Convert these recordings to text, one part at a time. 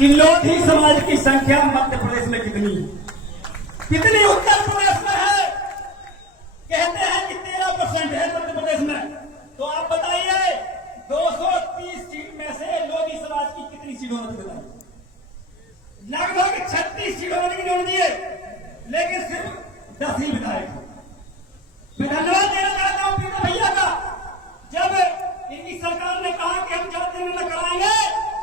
कि लोधी समाज की संख्या मध्य प्रदेश में कितनी उत्तर प्रदेश में है? कहते हैं कि 13% है मध्य प्रदेश में। तो आप बताइए 230 सीट में से लोधी समाज की कितनी सीट होनी बताइए? लगभग 36 सीट होने दिए, लेकिन सिर्फ 10 ही विधायक। मैं धन्यवाद देना चाहता हूं पीता भैया का। जब इनकी सरकार ने कहा कि हम 4 दिन में कराएंगे,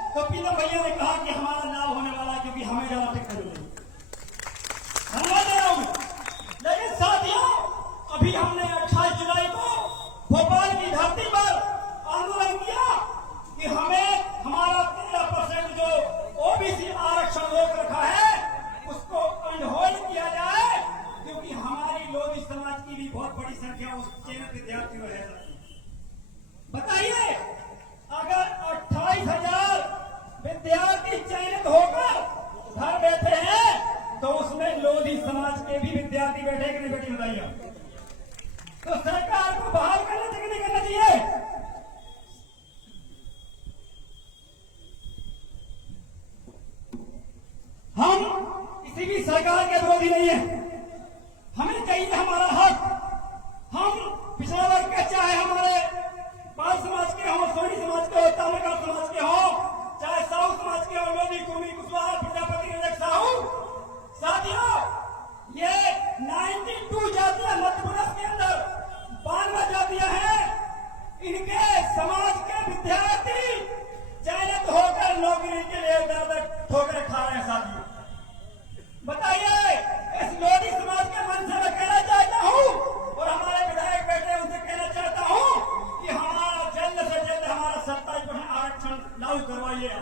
तो पीता भैया ने कहा कि हमारा लाभ होने वाला है, क्योंकि हमें ज्यादा टिकट मिलेगी। धन्यवाद दे रहा हूं। लेकिन साथियों, अभी हमने 28 जुलाई को भोपाल की धरती पर आंदोलन किया कि हमें हमारा 13% जो ओबीसी आरक्षण रोक रखा है उसको अनहोल्ड किया जाए, क्योंकि हमारी लोधी समाज की भी बहुत बड़ी संख्या उस चयनित विद्यार्थियों में है। बताइए, अगर 28,000 विद्यार्थी चयनित होकर घर बैठे हैं, तो उसमें लोधी समाज के भी विद्यार्थी बैठे कि नहीं बैठे? बताइए। तो सरकार को बहाल करना चाहिए कि नहीं करना चाहिए? हम किसी भी सरकार के विरोधी नहीं है। हमें चाहिए हमारा हक। हम पिछड़ा वर्ग के, चाहे हमारे पाल समाज के हों, सोनी समाज के हो, तामरकार समाज के हों, चाहे साहू समाज के हो, लोधी, कुर्मी, कुशवाहा, प्रजापति, रजक, साहू। साथियों, ये 92 जातियां मध्य प्रदेश के अंदर 92 जातियां हैं। इनके समाज के विद्यार्थी चयनित होकर नौकरी के लिए दर ठोकर खा रहे हैं। साथियों, बताइए, इस लोधी समाज के मन से मैं कहना चाहता हूं, और हमारे विधायक बैठे उनसे कहना चाहता हूं कि हमारा जल्द से जल्द हमारा 27% आरक्षण लागू करवाइए।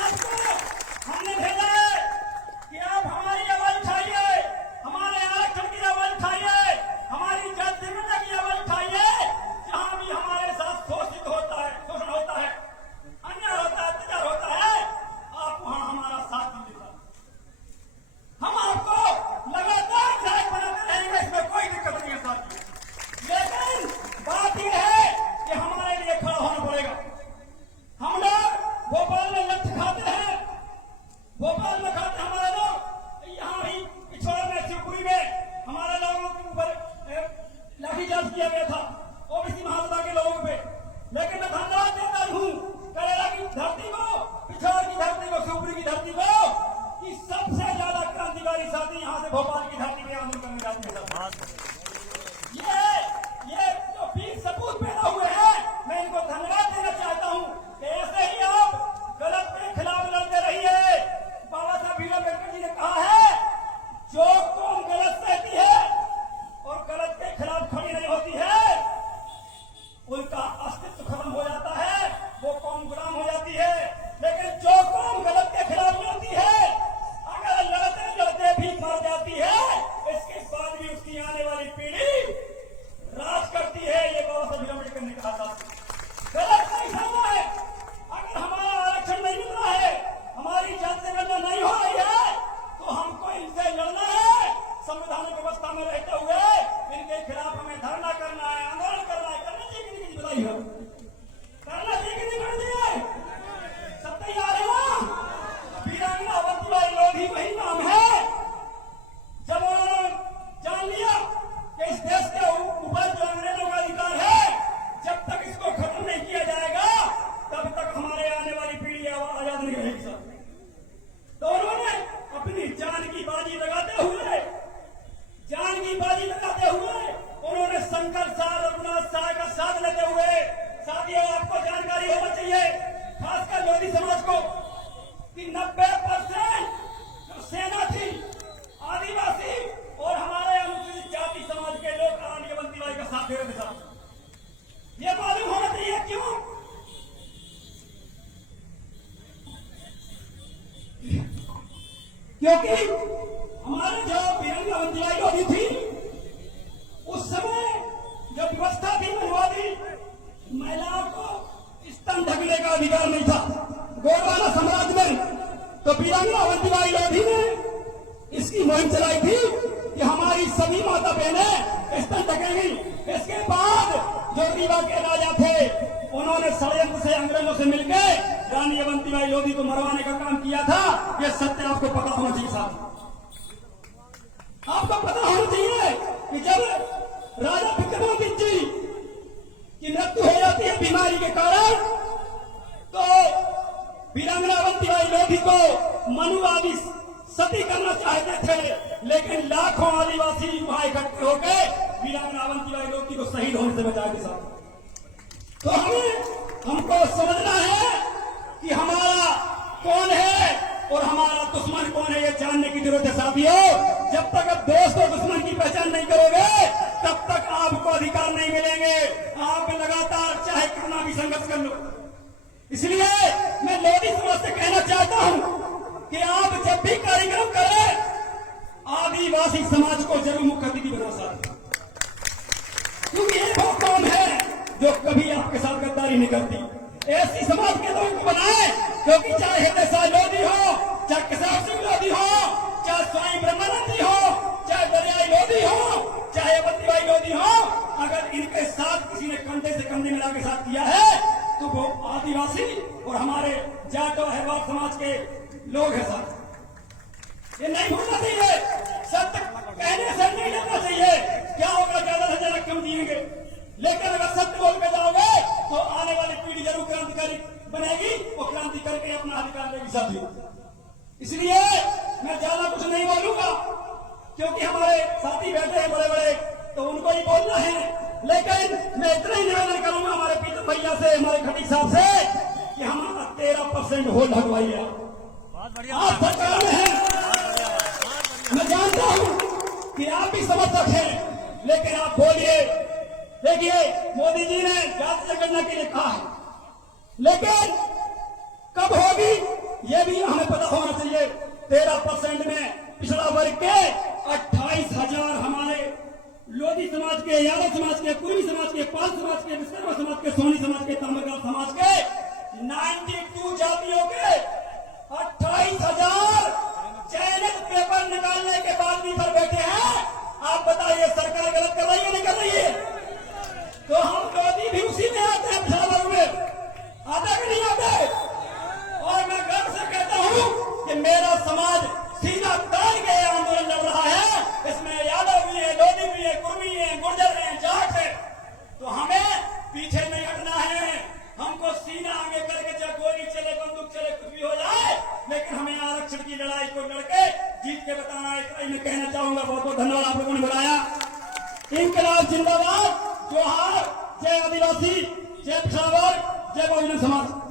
आपको हमने भेजा है कि आप हमारी आवाज उठाइए, हमारे आरक्षण की आवाज उठाइए, हमारी जनजीवनता की आवाज उठाइए। जहां भी हमारे साथ शोषित होता है, शोषण होता है, अन्याय होता है, अत्याचार होता है, आप वहां हमारा साथ दीजिए। हम आपको लगातार विधायक बनाते रहेंगे, इसमें कोई दिक्कत नहीं है साथी। लेकिन बात यह है कि हमारे लिए खड़ा होना पड़ेगा। हम लोग भोपाल में लक्ष्य खाते हैं, भोपाल में खाते हमारे लोग, यहाँ भी पिछवाड़ में, शिवपुरी में हमारे लोगों के ऊपर लाठीचार्ज किया गया था, ओबीसी महासभा के लोगों पे। लेकिन मैं धन्यवाद देता हूँ करेला की धरती को, पिछवाड़ की धरती को, शिवपुरी की धरती को, कि सबसे ज्यादा क्रांतिकारी साथी यहाँ से भोपाल की धरती में आंदोलन करने जाते हैं। ये जो 20 सपूत पैदा हुए हैं, मैं इनको धन्यवाद देना चाहता हूँ कि ऐसे ही आप गलत के खिलाफ लड़ते रहिए। बाबा साहब भीम अम्बेडकर जी ने कहा है, जो कौम गलत सहती है और गलत के खिलाफ खड़ी नहीं होती है, उनका अस्तित्व खत्म हो जाता है, वो कौम गुलाम हो जाती है। लेकिन जो कौम गलत के खिलाफ लड़ती है, अगर लड़ते लड़ते भी मर जाती है, इसके बाद भी उसकी आने वाली पीढ़ी राज करती है। ये बाबा साहब भीम अम्बेडकर ने कहा था। गलत नहीं समझना है। अगर हमारा आरक्षण नहीं मिल रहा है, हमारी जाति गणना नहीं हो रही है, तो हमको इनसे लड़ना है। संविधान व्यवस्था में रहते हुए इनके खिलाफ हमें धरना करना है, आंदोलन करना है। करना चाहिए कि नहीं? बताइए, करना चाहिए कि नहीं करना चाहिए? सब तैयार है ना? वीरांगना अवंतीबाई लोधी वही नाम है। जब उन्होंने जान लिया कि इस देश के ऊपर जो अंग्रेजों का अधिकार है, जब तक इसको खत्म नहीं किया जाएगा, तब तक हमारे आने वाली पीढ़ी आजाद नहीं रहेगी। तो उन्होंने अपनी जान की बाजी लगाते हुए उन्होंने शंकर साह, रघुनाथ साह का साथ लेते हुए, साथियों आपको जानकारी होना चाहिए, खासकर लोधी समाज को, कि 90% जो सेना थी आदिवासी और हमारे अनुसूचित जाति समाज के लोग रानी अवंतीबाई का साथ दे रहे थे। ये मालूम होना चाहिए क्यों? क्योंकि हमारे जो वीरांगना अवंतीबाई लोधी थी, उस समय जो व्यवस्था थी महिलावादी, महिलाओं को स्तन ढकने का अधिकार नहीं था गोंडवाना साम्राज्य में। तो वीरांगना अवंतीबाई लोधी ने इसकी मुहिम चलाई थी कि हमारी सभी माता बहनें स्तन ढकेंगी। इसके बाद जो रीवा के राजा थे, उन्होंने षड्यंत्र से अंग्रेजों से मिलकर रानी अवंतीबाई लोधी को मरवाने का काम किया था, ये सत्य आपको पता होना चाहिए साहब। आपको पता होना चाहिए कि जब राजा विक्रमादित्य जी की मृत्यु हो जाती है बीमारी के कारण, तो वीरांगना अवंतीबाई लोधी को मनुवादी सती करना चाहते थे, लेकिन लाखों आदिवासी वहां इकट्ठे होकर वीरांगना अवंतीबाई लोधी को शहीद होने से बचा के साथ। तो हमको समझना है कि हमारा कौन है और हमारा दुश्मन कौन है, ये जानने की जरूरत है साथियों। जब तक आप दोस्त और दुश्मन की पहचान नहीं करोगे, तब तक आपको अधिकार नहीं मिलेंगे। आप लगातार चाहे कितना भी संघर्ष कर लो। इसलिए मैं लोधी समाज से कहना चाहता हूं कि आप जब भी कार्यक्रम करें, आदिवासी समाज को जरूर मुख्य अतिथि बना सकते, क्योंकि ये वो कौन है जो कभी आपके साथ गद्दारी नहीं करती। ऐसी समाज के लोगों को बनाए, क्योंकि चाहे हृदय साह लोधी हो, चाहे किसान सिंह लोधी हो, चाहे स्वामी ब्रह्मानंद जी हो, चाहे दरियाई लोधी हो, चाहे अवंतीबाई लोधी हो, अगर इनके साथ किसी ने कंधे से कंधे मिला के साथ किया है, तो वो आदिवासी और हमारे जाट और हैवार समाज के लोग हैं साथ। ये नहीं भूलना चाहिए, सत्य कहने से नहीं डरना चाहिए। क्या होगा, ज्यादा से ज्यादा कम दिएंगे, लेकिन अगर सत्य बोल के जाओगे तो आने वाली पीढ़ी जरूर क्रांतिकारी बनेगी और क्रांति करके अपना अधिकार लेगी साथियों। इसलिए मैं ज्यादा कुछ नहीं बोलूंगा, क्योंकि हमारे साथी बैठे हैं बड़े बड़े, तो उनको ही बोलना है। लेकिन मैं इतना ही निवेदन करूंगा हमारे पीतम भैया से, हमारे खटीक साहब से, कि हमारा 13% होल हटवाइए। आप सरकार में हैं, मैं जानता हूं कि आप भी समर्थक हैं, लेकिन आप बोलिए। देखिए, मोदी जी ने जाति जनगणना के लिए कहा है, लेकिन कब होगी ये भी हमें पता होना चाहिए। 13% में पिछड़ा वर्ग के 28,000 हमारे लोधी समाज के, यादव समाज के, कुर्मी समाज के, पाल समाज के, विश्वकर्मा समाज के, सोनी समाज के, ताम्रगार समाज के 92 जातियों के 28,000 चयनित पेपर निकालने के बाद भी घर बैठे हैं। आप बताइए, सरकार गलत कर रही है, नहीं कर रही है? तो हम लोधी भी उसी में आते हैं, पिछड़ा वर्ग में आते कि नहीं आते? और मैं गर्व से कहता हूं कि मेरा समाज सीधा तान के आंदोलन लड़ रहा है। इसमें यादव भी है, लोधी भी है, कुर्मी है, गुर्जर है, जाट है। तो हमें पीछे नहीं हटना है, हमको सीना आगे करके चाहे गोली चले, बंदूक चले, कुछ भी हो जाए, लेकिन हमें आरक्षण की लड़ाई को लड़के जीत के बताना है। इतना ही मैं कहना चाहूंगा। बहुत बहुत धन्यवाद आप लोगों ने बुलाया। इंकलाब जिंदाबाद, जोहार, जय आदिवासी, जय पिछड़ा वर्ग, जय बहुजन समाज।